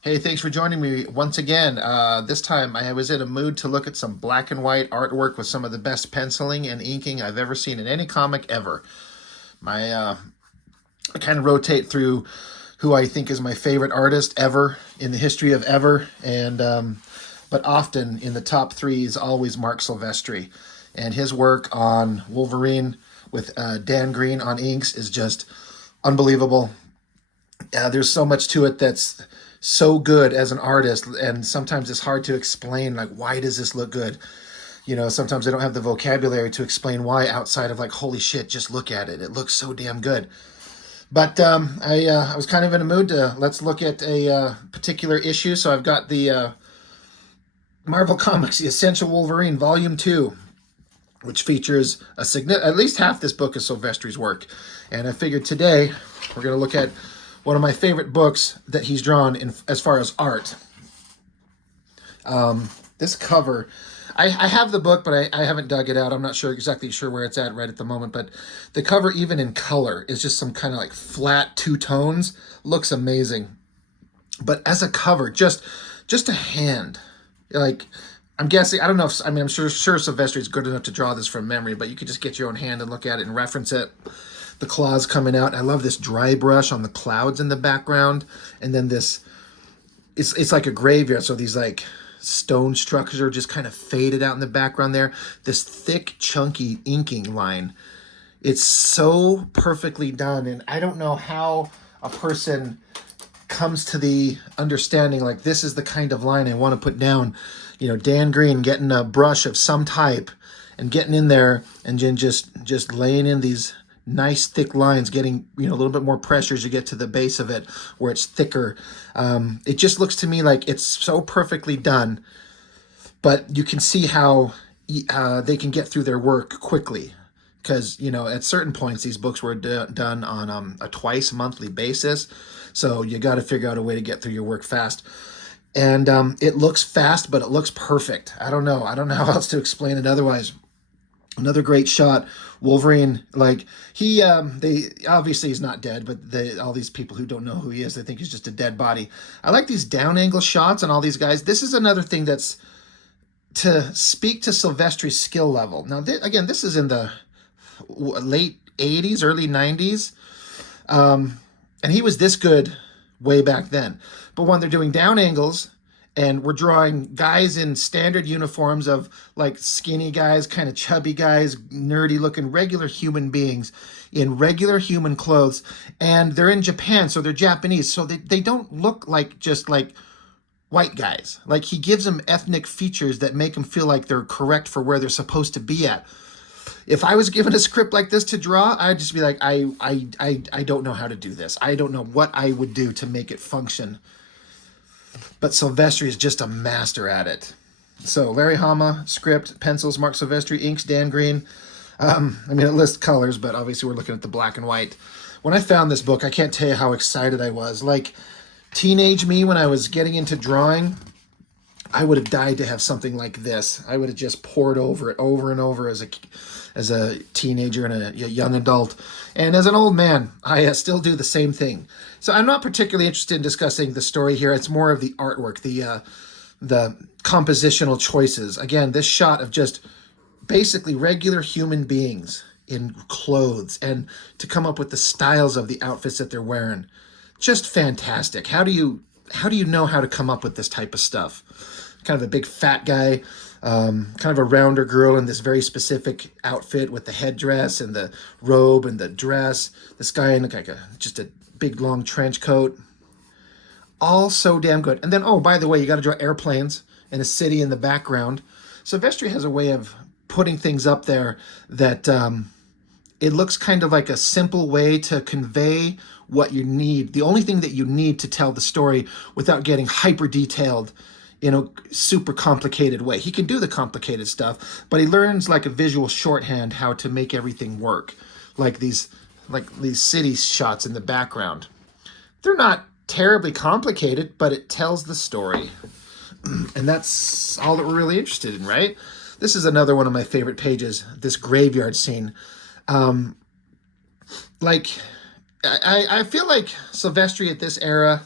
Hey, thanks for joining me once again. This time I was in a mood to look at some black and white artwork with some of the best penciling and inking I've ever seen in any comic ever. I kind of rotate through who I think is my favorite artist ever in the history of ever, and but often in the top three is always Marc Silvestri, and his work on Wolverine with Dan Green on inks is just unbelievable. There's so much to it that's so good as an artist, and sometimes it's hard to explain, like, why does this look good. Sometimes I don't have the vocabulary to explain why, outside of like, holy shit, just look at it, it looks so damn good. But I was kind of in a mood to let's look at a particular issue. So I've got the Marvel Comics, the Essential Wolverine Volume 2, which features at least half this book is Silvestri's work. And I figured today we're going to look at one of my favorite books that he's drawn in as far as art. This cover, I have the book, but I haven't dug it out. I'm not exactly sure where it's at right at the moment, but the cover, even in color, is just some kind of like flat two tones. Looks amazing. But as a cover, just a hand. Like, I'm guessing, I don't know if, I mean, I'm sure Silvestri is good enough to draw this from memory, but you could just get your own hand and look at it and reference it. The claws coming out. I love this dry brush on the clouds in the background. And then this, it's like a graveyard. So these like stone structures are just kind of faded out in the background there. This thick, chunky inking line. It's so perfectly done. And I don't know how a person comes to the understanding, like, this is the kind of line I want to put down. Dan Green getting a brush of some type and getting in there and then just laying in these nice thick lines, getting a little bit more pressure as you get to the base of it where it's thicker. It just looks to me like it's so perfectly done, but you can see how they can get through their work quickly, because at certain points these books were done on a twice monthly basis, so you got to figure out a way to get through your work fast. And it looks fast, but it looks perfect. I don't know how else to explain it otherwise. Another great shot. Wolverine, like, they obviously he's not dead, but all these people who don't know who he is, they think he's just a dead body. I like these down angle shots on all these guys. This is another thing that's to speak to Silvestri's skill level. Now, again, this is in the late 80s, early 90s. And he was this good way back then. But when they're doing down angles, and we're drawing guys in standard uniforms of like skinny guys, kind of chubby guys, nerdy looking regular human beings in regular human clothes. And they're in Japan, so they're Japanese. So they don't look like just like white guys. Like, he gives them ethnic features that make them feel like they're correct for where they're supposed to be at. If I was given a script like this to draw, I'd just be like, I don't know how to do this. I don't know what I would do to make it function. But Silvestri is just a master at it. So Larry Hama, script, pencils, Marc Silvestri, inks, Dan Green. It lists colors, but obviously we're looking at the black and white. When I found this book, I can't tell you how excited I was. Like, teenage me, when I was getting into drawing, I would have died to have something like this. I would have just pored over it over and over as a teenager and a young adult. And as an old man, I still do the same thing. So I'm not particularly interested in discussing the story here. It's more of the artwork, the compositional choices. Again, this shot of just basically regular human beings in clothes, and to come up with the styles of the outfits that they're wearing. Just fantastic. How do you know how to come up with this type of stuff? Kind of a big fat guy, kind of a rounder girl in this very specific outfit with the headdress and the robe and the dress. This guy in like just a big long trench coat. All so damn good. And then, oh, by the way, you got to draw airplanes and a city in the background. Silvestri has a way of putting things up there that it looks kind of like a simple way to convey what you need. The only thing that you need to tell the story without getting hyper detailed in a super complicated way. He can do the complicated stuff, but he learns like a visual shorthand how to make everything work. Like these city shots in the background. They're not terribly complicated, but it tells the story. And that's all that we're really interested in, right? This is another one of my favorite pages, this graveyard scene. I feel like Silvestri at this era,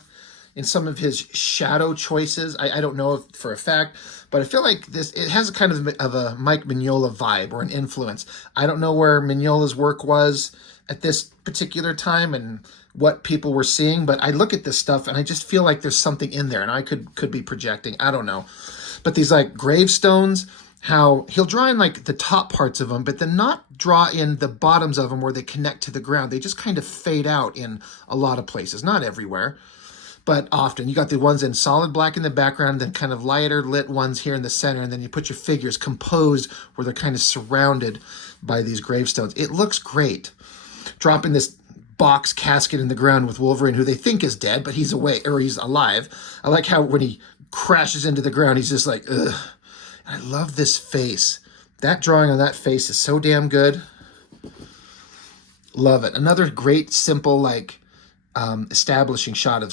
in some of his shadow choices. I don't know if for a fact, but I feel like it has a kind of a Mike Mignola vibe or an influence. I don't know where Mignola's work was at this particular time and what people were seeing, but I look at this stuff and I just feel like there's something in there, and I could be projecting. I don't know. But these like gravestones, how he'll draw in like the top parts of them, but then not draw in the bottoms of them where they connect to the ground. They just kind of fade out in a lot of places, not everywhere, but often. You got the ones in solid black in the background, then kind of lighter lit ones here in the center, and then you put your figures composed where they're kind of surrounded by these gravestones. It looks great. Dropping this box casket in the ground with Wolverine, who they think is dead, but he's away, or he's alive. I like how when he crashes into the ground, he's just like, ugh. I love this face. That drawing on that face is so damn good. Love it. Another great, simple, like, establishing shot of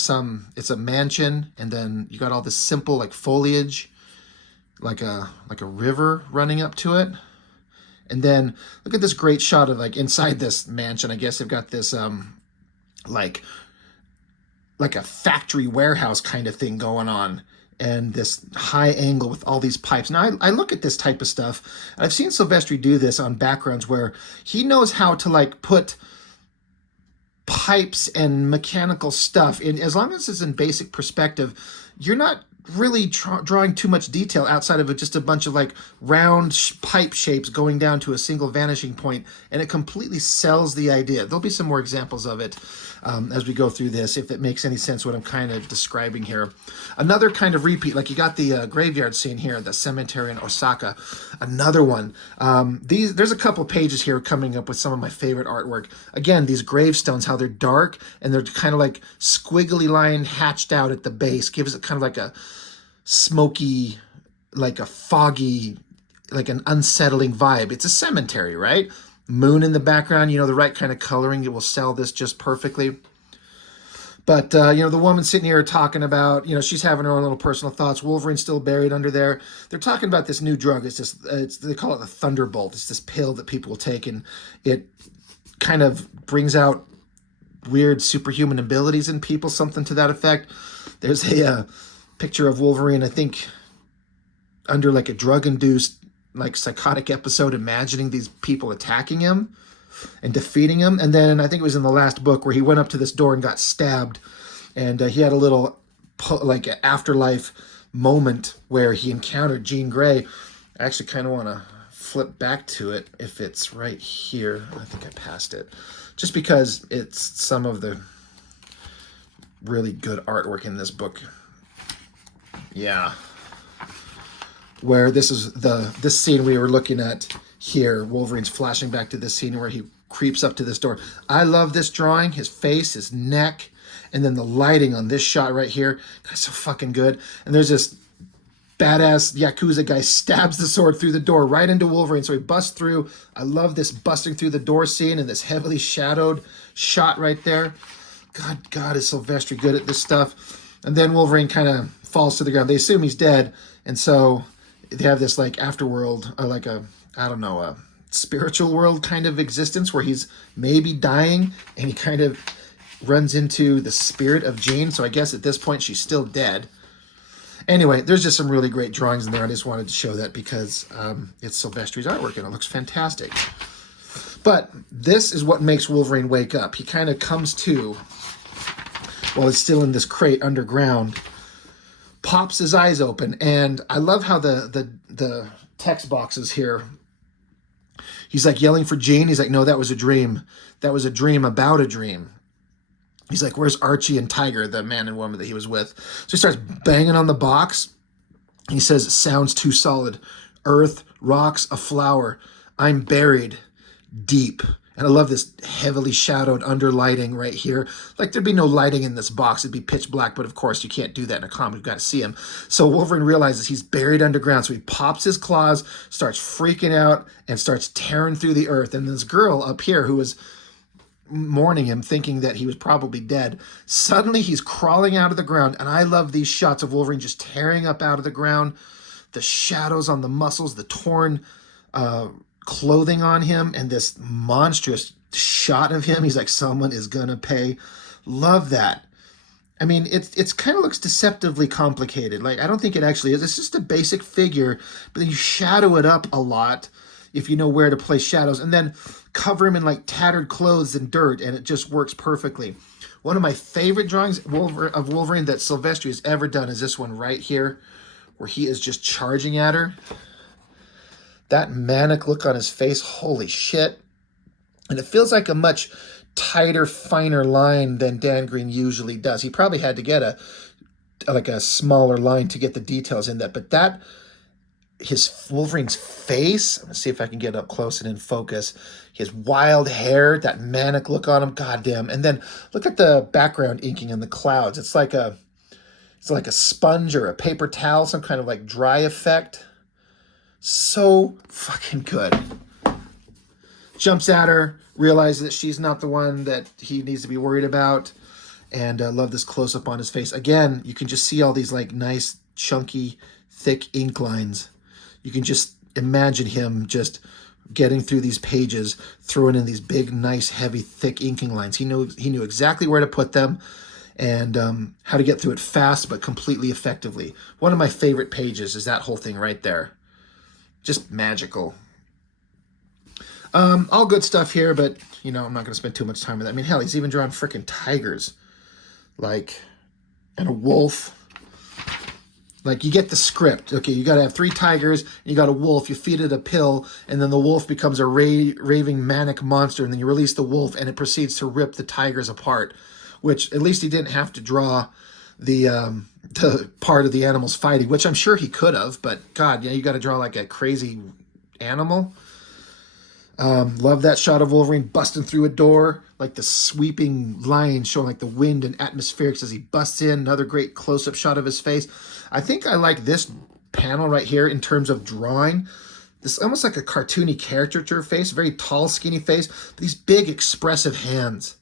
it's a mansion, and then you got all this simple, like, foliage, like a river running up to it. And then look at this great shot of, like, inside this mansion. I guess they've got this, like a factory warehouse kind of thing going on, and this high angle with all these pipes. Now, I look at this type of stuff, and I've seen Silvestri do this on backgrounds where he knows how to, like, put pipes and mechanical stuff in. As long as it's in basic perspective, you're not really drawing too much detail outside of just a bunch of like round pipe shapes going down to a single vanishing point, and it completely sells the idea. There'll be some more examples of it as we go through this, if it makes any sense what I'm kind of describing here. Another kind of repeat, like you got the graveyard scene here, the cemetery in Osaka. Another one. There's a couple pages here coming up with some of my favorite artwork. Again, these gravestones, how they're dark and they're kind of like squiggly line hatched out at the base, gives it kind of like a smoky, like a foggy, like an unsettling vibe. It's a cemetery, right? Moon in the background, the right kind of coloring. It will sell this just perfectly. But, the woman sitting here talking about, she's having her own little personal thoughts. Wolverine's still buried under there. They're talking about this new drug. They call it the Thunderbolt. It's this pill that people will take, and it kind of brings out weird superhuman abilities in people, something to that effect. There's a picture of Wolverine, I think, under like a drug-induced, like psychotic episode, imagining these people attacking him and defeating him. And then I think it was in the last book where he went up to this door and got stabbed, and he had a little like afterlife moment where he encountered Jean Grey. I actually kind of want to flip back to it if it's right here. I think I passed it just because it's some of the really good artwork in this book. Yeah, where this is this scene we were looking at here. Wolverine's flashing back to this scene where he creeps up to this door. I love this drawing. His face, his neck, and then the lighting on this shot right here. That's so fucking good. And there's this badass Yakuza guy stabs the sword through the door right into Wolverine, so he busts through. I love this busting through the door scene and this heavily shadowed shot right there. God, is Silvestri good at this stuff. And then Wolverine kind of falls to the ground. They assume he's dead, and so they have this like afterworld, or like a spiritual world kind of existence where he's maybe dying, and he kind of runs into the spirit of Jean. So I guess at this point she's still dead. Anyway, there's just some really great drawings in there. I just wanted to show that because it's Silvestri's artwork and it looks fantastic. But this is what makes Wolverine wake up. He kind of comes to while he's still in this crate underground, pops his eyes open, and I love how the text boxes here. He's like yelling for Jean. He's like, no, that was a dream. That was a dream about a dream. He's like, where's Archie and Tiger, the man and woman that he was with? So he starts banging on the box. He says, it sounds too solid. Earth, rocks, a flower. I'm buried deep. And I love this heavily shadowed underlighting right here. Like there'd be no lighting in this box. It'd be pitch black, but of course you can't do that in a comic. You've got to see him. So Wolverine realizes he's buried underground. So he pops his claws, starts freaking out, and starts tearing through the earth. And this girl up here who was mourning him, thinking that he was probably dead, suddenly he's crawling out of the ground. And I love these shots of Wolverine just tearing up out of the ground. The shadows on the muscles, the torn clothing on him, and this monstrous shot of him. He's like, someone is gonna pay. Love that. I mean, it's kind of looks deceptively complicated. Like, I don't think it actually is. It's just a basic figure, but then you shadow it up a lot if you know where to place shadows, and then cover him in like tattered clothes and dirt, and it just works perfectly. One of my favorite drawings of Wolverine that Silvestri has ever done is this one right here, where he is just charging at her. That manic look on his face, holy shit. And it feels like a much tighter, finer line than Dan Green usually does. He probably had to get a smaller line to get the details in that. But that, his Wolverine's face, I'm gonna see if I can get up close and in focus. His wild hair, that manic look on him, goddamn. And then look at the background inking in the clouds. It's like a sponge or a paper towel, some kind of like dry effect. So fucking good. Jumps at her, realizes that she's not the one that he needs to be worried about, and love this close-up on his face. Again, you can just see all these like nice, chunky, thick ink lines. You can just imagine him just getting through these pages, throwing in these big, nice, heavy, thick inking lines. He knew exactly where to put them and how to get through it fast but completely effectively. One of my favorite pages is that whole thing right there. Just magical. All good stuff here, but, you know, I'm not going to spend too much time with that. I mean, hell, he's even drawn freaking tigers. Like, and a wolf. Like, you get the script. Okay, you got to have 3 tigers, and you got a wolf. You feed it a pill, and then the wolf becomes a raving manic monster, and then you release the wolf, and it proceeds to rip the tigers apart. Which, at least he didn't have to draw the part of the animals fighting, which I'm sure he could have, but, God, yeah, you got to draw like a crazy animal. Love that shot of Wolverine busting through a door, like the sweeping lines showing like the wind and atmospherics as he busts in. Another great close-up shot of his face. I think I like this panel right here in terms of drawing. This almost like a cartoony caricature face, very tall, skinny face, but these big, expressive hands.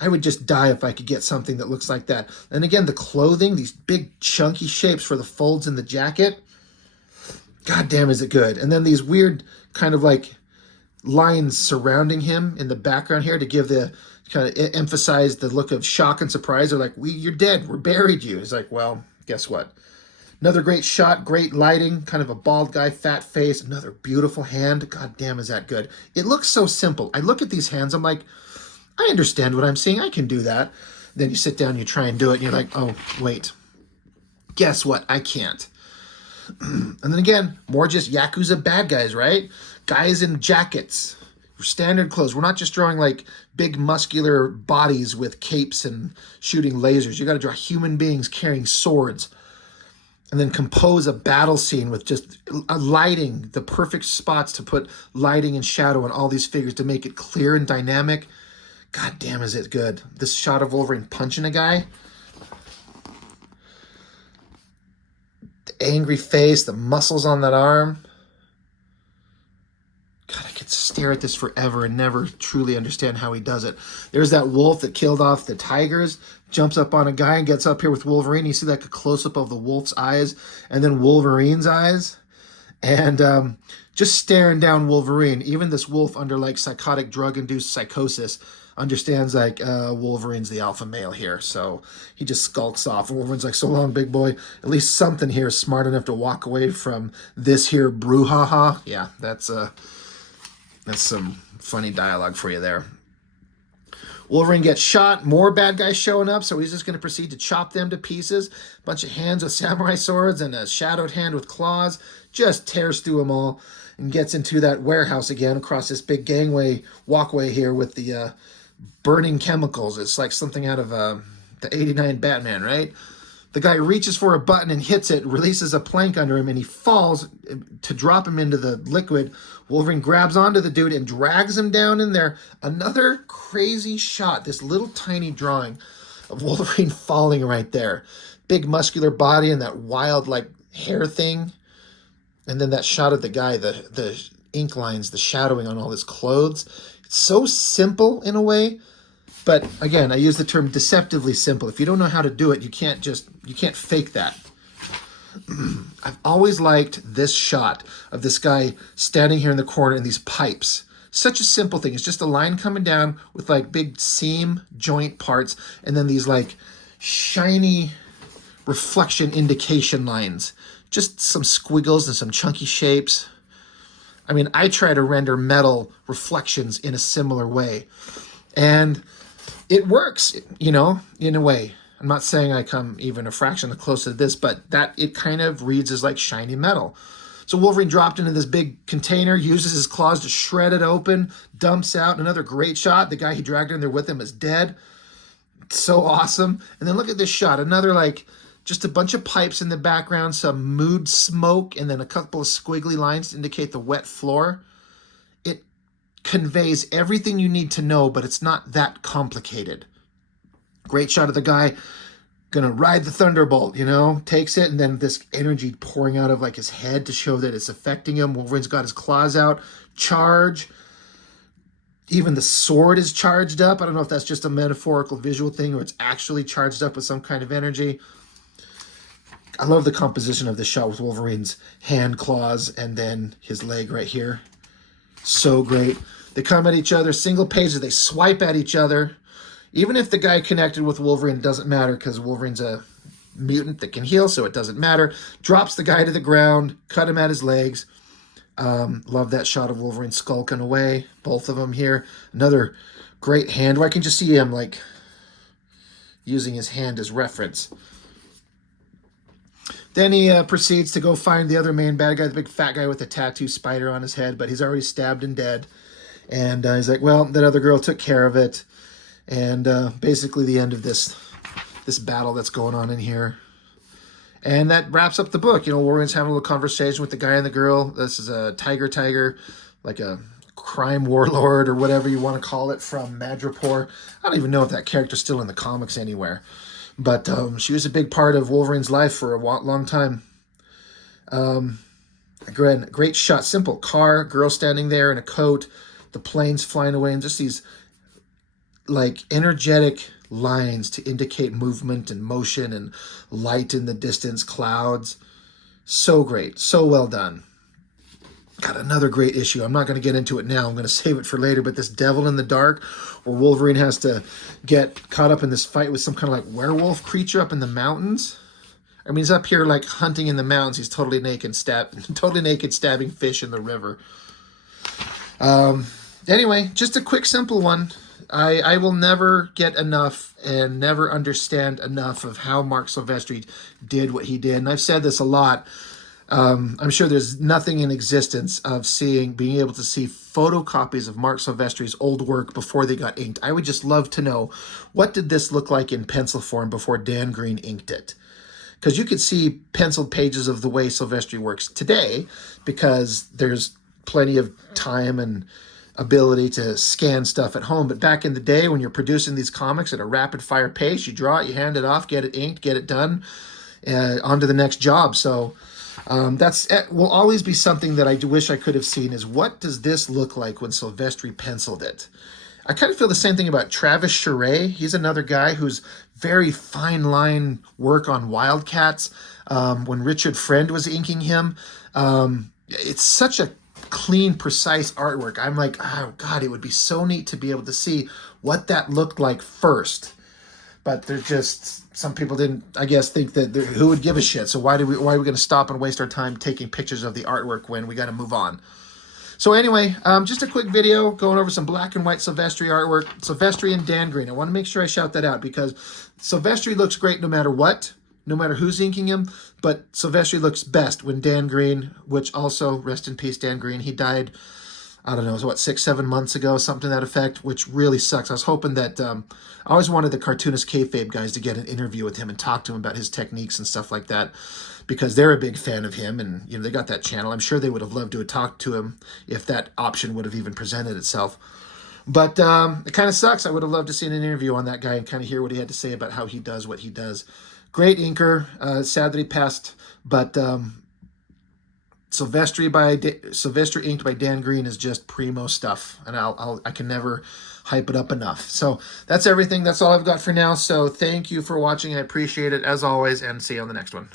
I would just die if I could get something that looks like that. And again, the clothing, these big, chunky shapes for the folds in the jacket. God damn, is it good. And then these weird kind of like lines surrounding him in the background here to give the kind of emphasize the look of shock and surprise. They're like, you're dead, we're buried you. He's like, well, guess what? Another great shot, great lighting, kind of a bald guy, fat face, another beautiful hand. God damn, is that good. It looks so simple. I look at these hands, I'm like, I understand what I'm seeing, I can do that. Then you sit down, you try and do it, and you're like, oh, wait, guess what? I can't. And then again, more just Yakuza bad guys, right? Guys in jackets, standard clothes. We're not just drawing like big muscular bodies with capes and shooting lasers. You got to draw human beings carrying swords and then compose a battle scene with just a lighting, the perfect spots to put lighting and shadow on all these figures to make it clear and dynamic. God damn, is it good. This shot of Wolverine punching a guy. The angry face, the muscles on that arm. God, I could stare at this forever and never truly understand how he does it. There's that wolf that killed off the tigers, jumps up on a guy and gets up here with Wolverine. You see like a close-up of the wolf's eyes and then Wolverine's eyes. And just staring down Wolverine. Even this wolf under like psychotic drug-induced psychosis understands like Wolverine's the alpha male here. So he just skulks off. And Wolverine's like, so long, big boy. At least something here is smart enough to walk away from this here brouhaha. Yeah, that's some funny dialogue for you there. Wolverine gets shot. More bad guys showing up, so he's just going to proceed to chop them to pieces. A bunch of hands with samurai swords and a shadowed hand with claws. Just tears through them all and gets into that warehouse again across this big gangway walkway here with the burning chemicals. It's like something out of the 89 Batman, right? The guy reaches for a button and hits it, releases a plank under him, and he falls to drop him into the liquid. Wolverine grabs onto the dude and drags him down in there. Another crazy shot, this little tiny drawing of Wolverine falling right there. Big muscular body and that wild like hair thing. And then that shot of the guy, the ink lines, the shadowing on all his clothes. It's so simple in a way. But again, I use the term deceptively simple. If you don't know how to do it, you can't fake that. I've always liked this shot of this guy standing here in the corner in these pipes. Such a simple thing. It's just a line coming down with like big seam joint parts and then these like, shiny reflection indication lines. Just some squiggles and some chunky shapes. I mean, I try to render metal reflections in a similar way. And it works, you know, in a way. I'm not saying I come even a fraction close to this, but that it kind of reads as like shiny metal. So Wolverine dropped into this big container, uses his claws to shred it open, dumps out another great shot. The guy he dragged in there with him is dead. So awesome. And then look at this shot. Another like just a bunch of pipes in the background, some mood smoke, and then a couple of squiggly lines to indicate the wet floor. It conveys everything you need to know, but it's not that complicated. Great shot of the guy gonna ride the thunderbolt, you know, takes it, and then this energy pouring out of like his head to show that it's affecting him. Wolverine's got his claws out, charge. Even the sword is charged up. I don't know if that's just a metaphorical visual thing or it's actually charged up with some kind of energy. I love the composition of this shot with Wolverine's hand, claws, and then his leg right here. So great. They come at each other, single pages, they swipe at each other. Even if the guy connected with Wolverine, it doesn't matter because Wolverine's a mutant that can heal, so it doesn't matter. Drops the guy to the ground, cut him at his legs. Love that shot of Wolverine skulking away. Both of them here. Another great hand where I can just see him like using his hand as reference. Then he proceeds to go find the other main bad guy, the big fat guy with the tattoo spider on his head, but he's already stabbed and dead. And he's like, well, that other girl took care of it. And basically the end of this battle that's going on in here. And that wraps up the book. You know, Wolverine's having a little conversation with the guy and the girl. This is a tiger, like a crime warlord or whatever you want to call it from Madripoor. I don't even know if that character's still in the comics anywhere. But she was a big part of Wolverine's life for a long time. Great shot. Simple car, girl standing there in a coat, the planes flying away, and just these like energetic lines to indicate movement and motion and light in the distance, clouds. So great. So well done. Got another great issue. I'm not going to get into it now. I'm going to save it for later. But this Devil in the Dark, where Wolverine has to get caught up in this fight with some kind of like werewolf creature up in the mountains. I mean, he's up here like hunting in the mountains. He's totally naked, stabbing fish in the river. Anyway, just a quick, simple one. I will never get enough and never understand enough of how Marc Silvestri did what he did. And I've said this a lot. I'm sure there's nothing in existence of being able to see photocopies of Marc Silvestri's old work before they got inked. I would just love to know, what did this look like in pencil form before Dan Green inked it? Because you could see penciled pages of the way Silvestri works today, because there's plenty of time and ability to scan stuff at home. But back in the day when you're producing these comics at a rapid fire pace, you draw it, you hand it off, get it inked, get it done, on to the next job. So will always be something that I wish I could have seen, is what does this look like when Silvestri penciled it? I kind of feel the same thing about Travis Charest. He's another guy who's very fine line work on Wildcats. When Richard Friend was inking him, it's such a clean, precise artwork. I'm like, oh God, it would be so neat to be able to see what that looked like first. But there's just, some people didn't, I guess, think that who would give a shit. So why are we going to stop and waste our time taking pictures of the artwork when we got to move on? So anyway, just a quick video going over some black and white Silvestri artwork. Silvestri and Dan Green. I want to make sure I shout that out, because Silvestri looks great no matter what, no matter who's inking him, but Silvestri looks best when Dan Green, which also, rest in peace, Dan Green, he died, I don't know, it was what, 6-7 months ago, something to that effect, which really sucks. I was hoping that, I always wanted the Cartoonist Kayfabe guys to get an interview with him and talk to him about his techniques and stuff like that, because they're a big fan of him, and you know, they got that channel. I'm sure they would have loved to have talked to him if that option would have even presented itself. But it kind of sucks. I would have loved to see an interview on that guy and kind of hear what he had to say about how he does what he does. Great inker. Sad that he passed, but Silvestri inked by Dan Green is just primo stuff, and I can never hype it up enough. So that's everything. That's all I've got for now. So thank you for watching. I appreciate it as always, and see you on the next one.